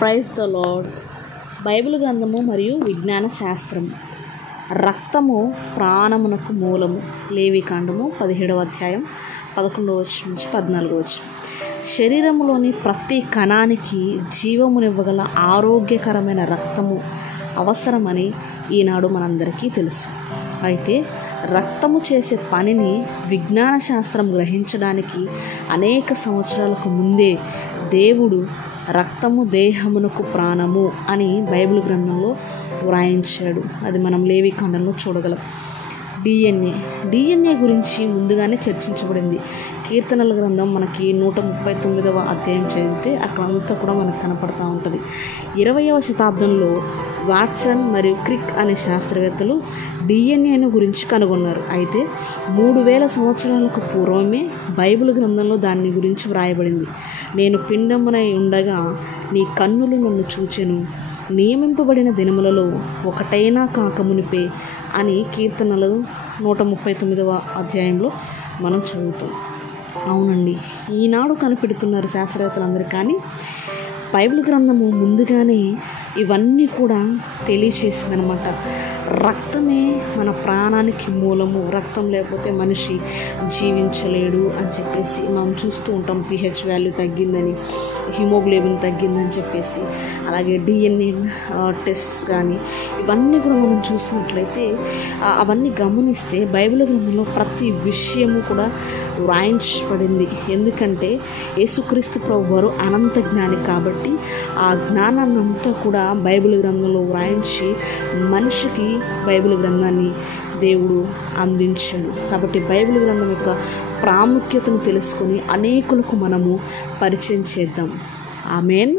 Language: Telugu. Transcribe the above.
Praise the lord. బైబిల్ గ్రంథము మరియు విజ్ఞాన శాస్త్రం. రక్తము ప్రాణమునకు మూలము. లేవికాండము 17వ అధ్యాయం 11 నుంచి 14. శరీరములోని ప్రతి కణానికి జీవమునివ్వగల ఆరోగ్యకరమైన రక్తము అవసరమని ఈనాడు మనందరికీ తెలుసు. అయితే రక్తము చేసే పనిని విజ్ఞాన శాస్త్రం గ్రహించడానికి అనేక సంవత్సరాలకు ముందే దేవుడు రక్తము దేహమునకు ప్రాణము అని బైబిల్ గ్రంథంలో వ్రాయించాడు. అది మనం లేవికాండంలో చూడగలం. డిఎన్ఏ గురించి ముందుగానే చర్చించబడింది. కీర్తనల గ్రంథం మనకి 139వ అధ్యాయం చదివితే అక్కడ అంతా కూడా మనకు కనపడతా ఉంటుంది. 20వ శతాబ్దంలో వాట్సన్ మరియు క్రిక్ అనే శాస్త్రవేత్తలు డిఎన్ఏను గురించి కనుగొన్నారు. అయితే 3000 సంవత్సరాలకు పూర్వమే బైబిల్ గ్రంథంలో దాని గురించి వ్రాయబడింది. నేను పిండమునై ఉండగా నీ కన్నులు నన్ను చూచెను, నియమింపబడిన దినములలో ఒకటైనా కాకమునిపే అని కీర్తనలు 139వ అధ్యాయంలో మనం చదువుతాం. అవునండి, ఈనాడు కనిపెడుతున్నారు శాస్త్రవేత్తలందరూ, కానీ బైబిల్ గ్రంథము ముందుగానే ఇవన్నీ కూడా తెలియచేసిందనమాట. రక్తమే మన ప్రాణానికి మూలము, రక్తం లేకపోతే మనిషి జీవించలేడు అని చెప్పేసి మనం చూస్తూ ఉంటాం. pH వాల్యూ తగ్గిందని, హిమోగ్లోబిన్ తగ్గిందని చెప్పేసి, అలాగే డిఎన్ఏ టెస్ట్ కానీ ఇవన్నీ కూడా మనం చూసినట్లయితే అవన్నీ గమనిస్తే బైబిల్ గ్రంథంలో ప్రతి విషయము కూడా వ్రాయించబడింది. ఎందుకంటే యేసుక్రీస్తు ప్రభువారు అనంత జ్ఞాని కాబట్టి ఆ జ్ఞానాన్ని అంతా కూడా బైబిల్ గ్రంథంలో వ్రాయించి మనిషికి బైబిల్ గ్రంథాన్ని దేవుడు అందించాడు. కాబట్టి బైబిల్ గ్రంథం యొక్క ప్రాముఖ్యతను తెలుసుకొని అనేకులకు మనము పరిచయం చేద్దాం. ఆమేన్.